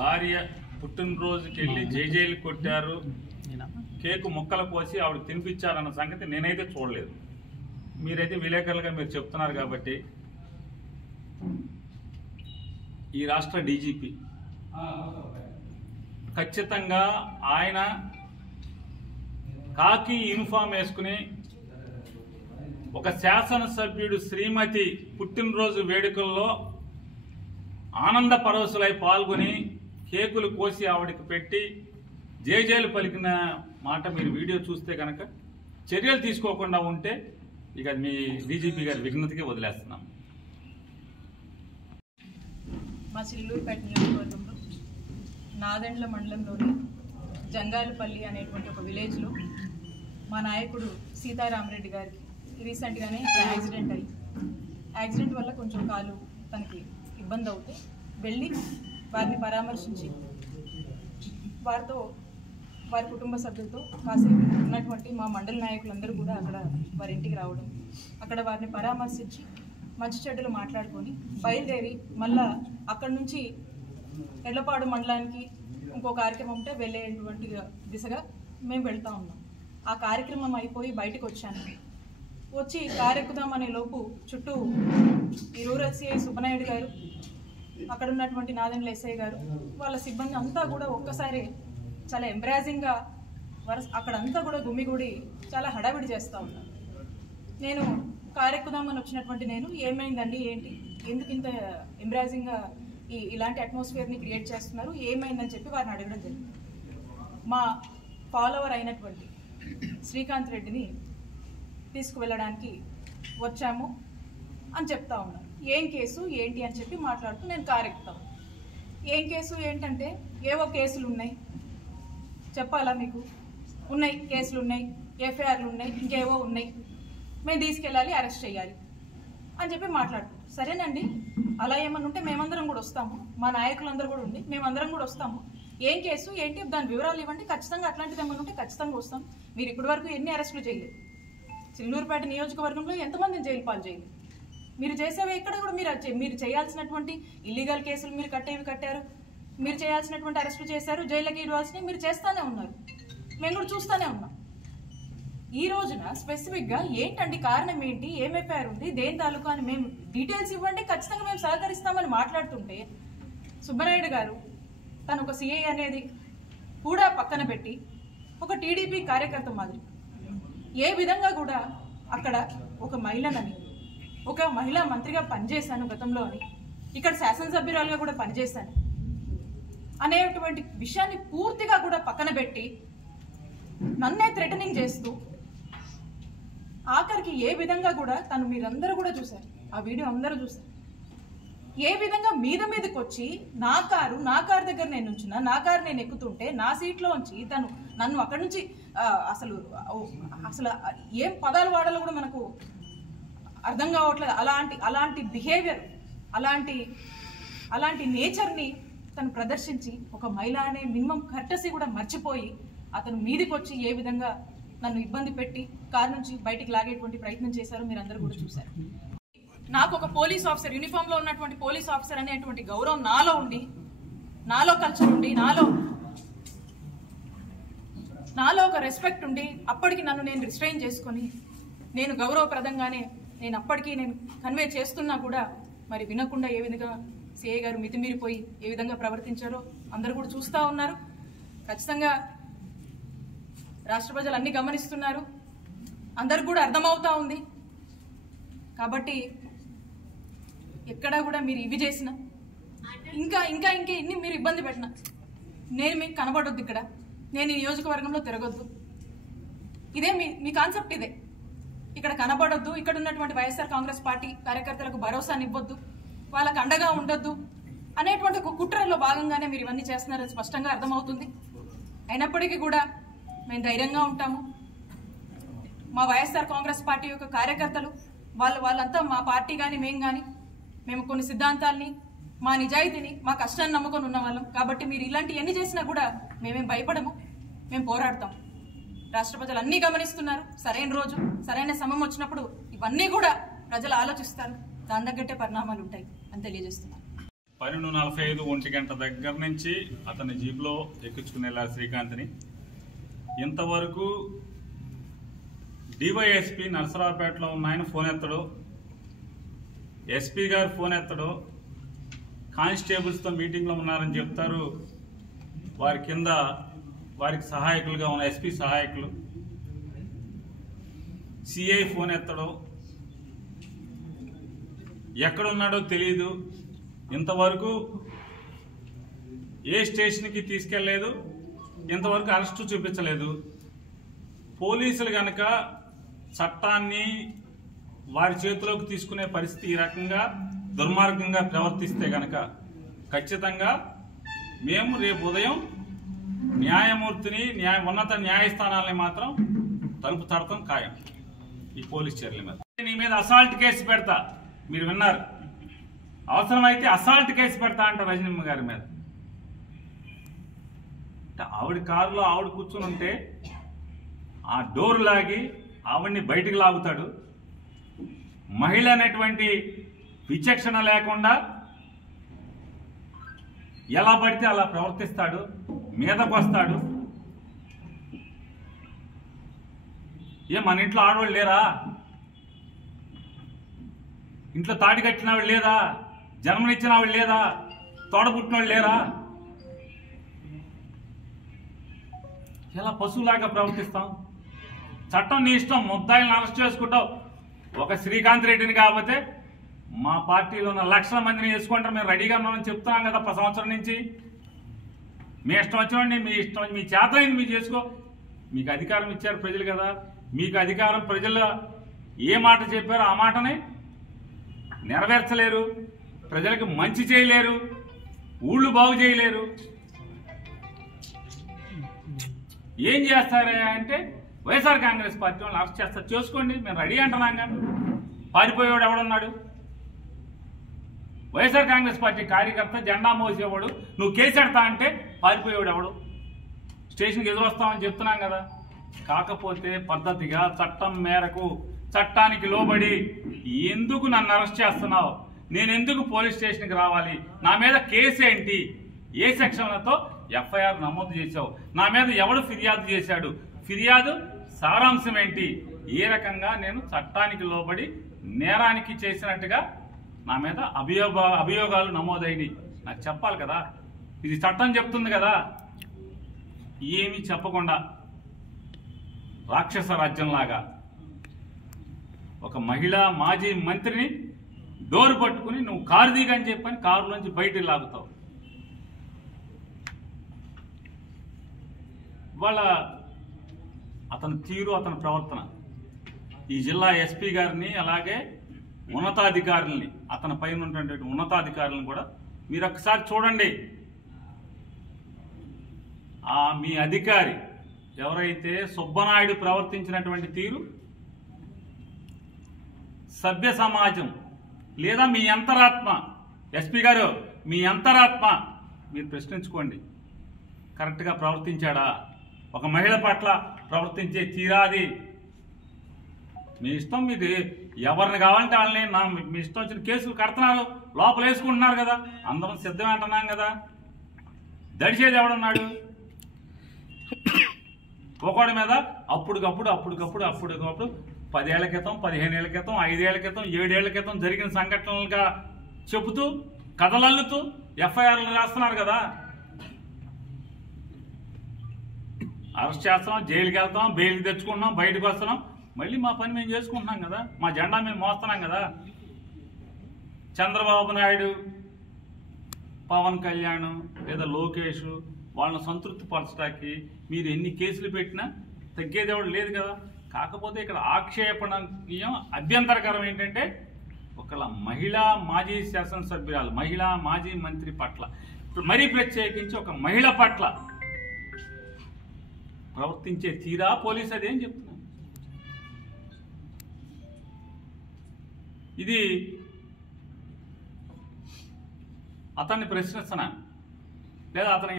భార్య పుట్టినరోజుకి వెళ్ళి జైలు కొట్టారు, కేకు ముక్కలు పోసి ఆవిడ తినిపించారన్న సంగతి నేనైతే చూడలేదు. మీరైతే విలేకరులుగా మీరు చెప్తున్నారు కాబట్టి ఈ రాష్ట్ర డీజీపీ ఖచ్చితంగా ఆయన కాకి యూనిఫామ్ వేసుకుని ఒక శాసనసభ్యుడు శ్రీమతి పుట్టినరోజు వేడుకల్లో ఆనంద పరవశులై పాల్గొని కేకులు కోసి ఆవిడకి పెట్టి జేజేలు పలికిన మాట మీరు వీడియో చూస్తే కనుక చర్యలు తీసుకోకుండా ఉంటే ఇక మీ డీజీపీ గారి విఘ్నతకి వదిలేస్తున్నాం. మా చిల్లూరుపేట నియోజకవర్గంలో నాదెండ్ల మండలంలోని జంగాలపల్లి అనేటువంటి ఒక విలేజ్లో మా నాయకుడు సీతారామరెడ్డి గారికి రీసెంట్గానే యాక్సిడెంట్ వల్ల కొంచెం కాలు తనకి ఇబ్బంది అవుతే వెళ్ళి వారిని పరామర్శించి వారి కుటుంబ సభ్యులతో కాసేపు ఉన్నటువంటి మా మండల నాయకులందరూ కూడా అక్కడ వారి ఇంటికి రావడం, అక్కడ వారిని పరామర్శించి మంచి చెడ్డలు మాట్లాడుకొని బయలుదేరి మళ్ళా అక్కడి నుంచి ఎడ్లపాడు మండలానికి ఇంకో కార్యక్రమం ఉంటే వెళ్ళేటువంటి దిశగా మేము వెళ్తూ ఉన్నాం. ఆ కార్యక్రమం అయిపోయి బయటకు వచ్చి కారెక్కుదామనే లోపు చుట్టూ ఈ రూరల్ సిఐ సుబ్బనాయుడు గారు, అక్కడ ఉన్నటువంటి నాదెండ్ల ఎస్ఐ గారు, వాళ్ళ సిబ్బంది అంతా కూడా ఒక్కసారి చాలా ఎంబ్రాజింగ్గా అక్కడంతా కూడా గుమిగూడి చాలా హడావిడి చేస్తూ ఉన్నారు. నేను కారెక్కుదామని వచ్చినటువంటి నేను ఏమైందండి, ఏంటి, ఎందుకు ఇంత ఎంబ్రాజింగ్గా ఇలాంటి అట్మాస్ఫియర్ని క్రియేట్ చేస్తున్నారు, ఏమైందని చెప్పి వారిని అడగడం జరిగింది. మా ఫాలోవర్ అయినటువంటి శ్రీకాంత్ రెడ్డిని తీసుకువెళ్ళడానికి వచ్చాము అని చెప్తా ఉన్నారు. ఏం కేసు ఏంటి అని చెప్పి మాట్లాడుతూ నేను కారెక్కుతాను. ఏం కేసు ఏంటంటే ఏవో కేసులు ఉన్నాయి, చెప్పాలా మీకు, ఉన్నాయి కేసులు ఉన్నాయి, ఎఫ్ఐఆర్లు ఉన్నాయి, ఇంకేవో ఉన్నాయి, మేము తీసుకెళ్ళాలి, అరెస్ట్ చేయాలి అని చెప్పి మాట్లాడుతాం. సరేనండి, అలా ఏమన్నా ఉంటే మేమందరం కూడా వస్తాము, మా నాయకులందరూ కూడా ఉండి మేమందరం కూడా వస్తాము. ఏం కేసు ఏంటి దాని వివరాలు ఇవ్వండి, ఖచ్చితంగా అట్లాంటిది ఏమన్నా ఉంటే ఖచ్చితంగా వస్తాం. మీరు ఇప్పటి వరకు ఎన్ని అరెస్టులు చేయలేదు, చిల్లూరుపేట నియోజకవర్గంలో ఎంతమందిని జైలు పాలు చేయలేదు, మీరు చేసేవి ఎక్కడ కూడా మీరు చేయాల్సినటువంటి ఇల్లీగల్ కేసులు మీరు కట్టారు, మీరు చేయాల్సినటువంటి అరెస్టులు చేశారు, జైలుకి ఇవ్వాల్సినవి మీరు చేస్తూనే ఉన్నారు, మేము కూడా చూస్తూనే ఉన్నాం. ఈ రోజున స్పెసిఫిక్గా ఏంటండి కారణం ఏంటి, ఏం ఎఫ్ఐఆర్ ఉంది, దేని తాలూకా అని మేము డీటెయిల్స్ ఇవ్వండి, ఖచ్చితంగా మేము సహకరిస్తామని మాట్లాడుతుంటే సుబ్బనాయుడు గారు తను ఒక సిఐ అనేది కూడా పక్కన పెట్టి ఒక టీడీపీ కార్యకర్త మాదిరి ఏ విధంగా కూడా అక్కడ ఒక మహిళనని, ఒక మహిళా మంత్రిగా పనిచేశాను గతంలో అని, ఇక్కడ శాసనసభ్యురాలుగా కూడా పనిచేశాను అనేటువంటి విషయాన్ని పూర్తిగా కూడా పక్కన పెట్టి నన్నే థ్రెటనింగ్ చేస్తూ ఆఖరికి ఏ విధంగా కూడా తను మీరందరూ కూడా చూశారు, ఆ వీడియో అందరూ చూశారు, ఏ విధంగా మీదకి వచ్చి నా కారు దగ్గర నేను ఉంచున్నా, నా కారు నేను ఎక్కుతుంటే నా సీట్లో ఉంచి తను నన్ను అక్కడి నుంచి అసలు ఏం పదాలు వాడాలో కూడా మనకు అర్థం కావట్లేదు. అలాంటి బిహేవియర్, అలాంటి నేచర్ని తను ప్రదర్శించి ఒక మహిళ అనే మినిమం కర్టసీ కూడా మర్చిపోయి అతను మీదికి వచ్చి ఏ విధంగా నన్ను ఇబ్బంది పెట్టి కారు నుంచి బయటికి లాగేటువంటి ప్రయత్నం చేశారో మీరు అందరూ కూడా చూశారు. నాకు ఒక పోలీస్ ఆఫీసర్, యూనిఫామ్ లో ఉన్నటువంటి పోలీస్ ఆఫీసర్ అనేటువంటి గౌరవం నాలో ఉండి, నాలో కల్చర్ ఉండి, నాలో ఒక రెస్పెక్ట్ ఉండి అప్పటికి నన్ను నేను రిస్ట్రైన్ చేసుకొని నేను గౌరవప్రదంగానే నేను అప్పటికి నేను కన్వే చేస్తున్నా కూడా మరి వినకుండా ఏ విధంగా సిఐ గారు మితిమీరిపోయి ఏ విధంగా ప్రవర్తించారో అందరూ కూడా చూస్తూ ఉన్నారు. ఖచ్చితంగా రాష్ట్ర ప్రజలు అన్ని గమనిస్తున్నారు, అందరికి కూడా అర్థమవుతా ఉంది. కాబట్టి ఎక్కడా కూడా మీరు ఇవి చేసినా ఇంకా ఇన్ని మీరు ఇబ్బంది పెట్టినా నేను మీకు కనబడొద్దు, నేను ఈ నియోజకవర్గంలో తిరగొద్దు, ఇదే మీ కాన్సెప్ట్, ఇదే ఇక్కడ కనబడొద్దు, ఇక్కడ ఉన్నటువంటి వైఎస్ఆర్ కాంగ్రెస్ పార్టీ కార్యకర్తలకు భరోసాని ఇవ్వద్దు, వాళ్ళకు అండగా ఉండొద్దు అనేటువంటి ఒక కుట్రలో భాగంగానే మీరు ఇవన్నీ చేస్తున్నారని స్పష్టంగా అర్థమవుతుంది. అయినప్పటికీ కూడా మేము ధైర్యంగా ఉంటాము. మా వైఎస్ఆర్ కాంగ్రెస్ పార్టీ యొక్క కార్యకర్తలు వాళ్ళంతా మా పార్టీ కానీ మేము కొన్ని సిద్ధాంతాల్ని, మా నిజాయితీని, మా కష్టాన్ని నమ్ముకొని ఉన్న వాళ్ళం. కాబట్టి మీరు ఇలాంటి ఎన్ని చేసినా కూడా మేమేం భయపడము, మేము పోరాడతాం. రాష్ట్ర ప్రజలు అన్నీ గమనిస్తున్నారు. సరైన రోజు సరైన సమయం వచ్చినప్పుడు ఇవన్నీ కూడా ప్రజలు ఆలోచిస్తారు, దాని తగ్గట్టే పరిణామాలు ఉంటాయి అని తెలియజేస్తున్నారు. 12:45 1 గంట దగ్గర నుంచి అతని జీప్లో ఎక్కించుకుని వెళ్ళారు శ్రీకాంత్ని. ఇంతవరకు డివైఎస్పీ నరసరావుపేటలో ఉన్న ఆయన ఫోన్ ఎత్తడు, ఎస్పీ గారు ఫోన్ ఎత్తడు, కానిస్టేబుల్స్తో మీటింగ్లో ఉన్నారని చెప్తారు. వారి కింద వారికి సహాయకులుగా ఉన్న ఎస్పీ సహాయకులు, సిఐ ఫోన్ ఎత్తడు, ఎక్కడున్నాడో తెలియదు. ఇంతవరకు ఏ స్టేషన్కి తీసుకెళ్లలేదు, ఇంతవరకు అరెస్టు చూపించలేదు. పోలీసులు గనక చట్టాన్ని వారి చేతిలోకి తీసుకునే పరిస్థితి ఈ రకంగా దుర్మార్గంగా ప్రవర్తిస్తే గనక ఖచ్చితంగా మేము రేపు ఉదయం న్యాయమూర్తిని ఉన్నత న్యాయస్థానాలని మాత్రం తలుపు తడతాం ఖాయం. ఈ పోలీస్ చర్యల మీద నీ మీద అసాల్ట్ కేసు పెడతా, మీరు విన్నారు. అవసరమైతే అసాల్ట్ కేసు పెడతా అంట రజనమ్మ గారి మీద. ఆవిడ కారులో ఆవిడ కూర్చుని ఉంటే ఆ డోర్ లాగి ఆవిడ్ని బయటికి లాగుతాడు. మహిళ అనేటువంటి విచక్షణ లేకుండా ఎలా పడితే అలా ప్రవర్తిస్తాడు, మీదకు వస్తాడు. మన ఇంట్లో ఆడవాళ్ళు లేరా? ఇంట్లో తాడి కట్టిన వాళ్ళు లేదా? జన్మనిచ్చిన వాళ్ళు లేదా? తోడబుట్టిన వాళ్ళు లేరా? ఎలా పశువులాగా ప్రవర్తిస్తాం? చట్టం నీ ఇష్టం, ముద్దాయిలను అరెస్ట్ చేసుకుంటావు. ఒక శ్రీకాంత్ రెడ్డిని కాకపోతే మా పార్టీలో ఉన్న లక్షల మందిని వేసుకుంటారు. మేము రెడీగా ఉన్నామని చెప్తున్నాం కదా 10 సంవత్సరం నుంచి. మీ ఇష్టం వచ్చినండి, మీ ఇష్టం, మీ చేతనైంది మీరు చేసుకో. మీకు అధికారం ఇచ్చారు ప్రజలు కదా, మీకు అధికారం ప్రజలు ఏ మాట చెప్పారో ఆ మాటని నెరవేర్చలేరు, ప్రజలకు మంచి చేయలేరు, ఊళ్ళు బాగు చేయలేరు. ఏం చేస్తారే అంటే వైఎస్ఆర్ కాంగ్రెస్ పార్టీ వాళ్ళని అరెస్ట్ చేస్తారు, చేసుకోండి, మేము రెడీ అంటున్నాం. కానీ పారిపోయేవాడు ఎవడున్నాడు? వైఎస్ఆర్ కాంగ్రెస్ పార్టీ కార్యకర్త జెండా మోసేవాడు నువ్వు కేసు పెడతా అంటే పారిపోయేవాడు ఎవడు? స్టేషన్కి ఎదురొస్తామని చెప్తున్నాం కదా. కాకపోతే పద్ధతిగా చట్టం మేరకు చట్టానికి లోబడి ఎందుకు నన్ను అరెస్ట్ చేస్తున్నావు, నేను ఎందుకు పోలీస్ స్టేషన్కి రావాలి, నా మీద కేసు ఏంటి, ఏ సెక్షన్లతో ఎఫ్ఐఆర్ నమోదు చేశావు, నా మీద ఎవడు ఫిర్యాదు చేశాడు, ఫిర్యాదు సారాంశం ఏంటి, ఏ రకంగా నేను చట్టానికి లోబడి నేరానికి చేసినట్టుగా నా మీద అభియోగాలు నమోదైనవి నాకు చెప్పాలి కదా. ఇది చట్టం చెప్తుంది కదా. ఏమీ చెప్పకుండా రాక్షస రాజ్యంలాగా ఒక మహిళా మాజీ మంత్రిని డోరు పట్టుకుని నువ్వు కారు దిగని చెప్పని కారులోంచి బయటికి లాగుతావు. వాళ్ళ అతని తీరు, అతని ప్రవర్తన ఈ జిల్లా ఎస్పీ గారిని అలాగే ఉన్నతాధికారుల్ని, అతని పైన ఉన్నటువంటి ఉన్నతాధికారులను కూడా మీరు ఒక్కసారి చూడండి. మీ అధికారి ఎవరైతే సుబ్బనాయుడు ప్రవర్తించినటువంటి తీరు సభ్య సమాజం లేదా మీ అంతరాత్మ, ఎస్పీ గారు మీ అంతరాత్మ మీరు ప్రశ్నించుకోండి. కరెక్ట్గా ప్రవర్తించాడా? ఒక మహిళ పట్ల ప్రవర్తించే తీరాది మీ ఇష్టం. మీరు ఎవరిని కావాలంటే వాళ్ళని మీ ఇష్టం వచ్చిన కేసులు కడుతున్నారు, లోపల వేసుకుంటున్నారు కదా, అందరం సిద్ధమే అంటున్నాం కదా. దడిచేది ఎవడున్నాడు? ఒకటి మీద అప్పటికప్పుడు 10 ఏళ్ల క్రితం, 15 ఏళ్ల క్రితం, 5 ఏళ్ల క్రితం, 7 ఏళ్ల క్రితం జరిగిన సంఘటనలుగా చెబుతూ కథలల్లుతూ ఎఫ్ఐఆర్లు రాస్తున్నారు కదా. అరెస్ట్ చేస్తున్నాం, జైలుకి వెళ్తాం, బెయిల్కి తెచ్చుకుంటున్నాం, బయటకు వస్తున్నాం, మళ్ళీ మా పని మేము చేసుకుంటున్నాం కదా, మా జెండా మేము మోస్తున్నాం కదా. చంద్రబాబు నాయుడు, పవన్ కళ్యాణ్ లేదా లోకేష్ వాళ్ళని సంతృప్తి పరచడానికి మీరు ఎన్ని కేసులు పెట్టినా తగ్గేది ఎవడు లేదు కదా. కాకపోతే ఇక్కడ ఆక్షేపణీయం, అభ్యంతరకరం ఏంటంటే ఒక మహిళా మాజీ శాసనసభ్యురాలు, మహిళా మాజీ మంత్రి పట్ల, మరీ ప్రత్యేకించి ఒక మహిళ పట్ల ప్రవర్తించే తీరా పోలీసు అదేం చెప్తున్నాను. ఇది అతన్ని ప్రశ్నిస్తున్నాను లేదా అతని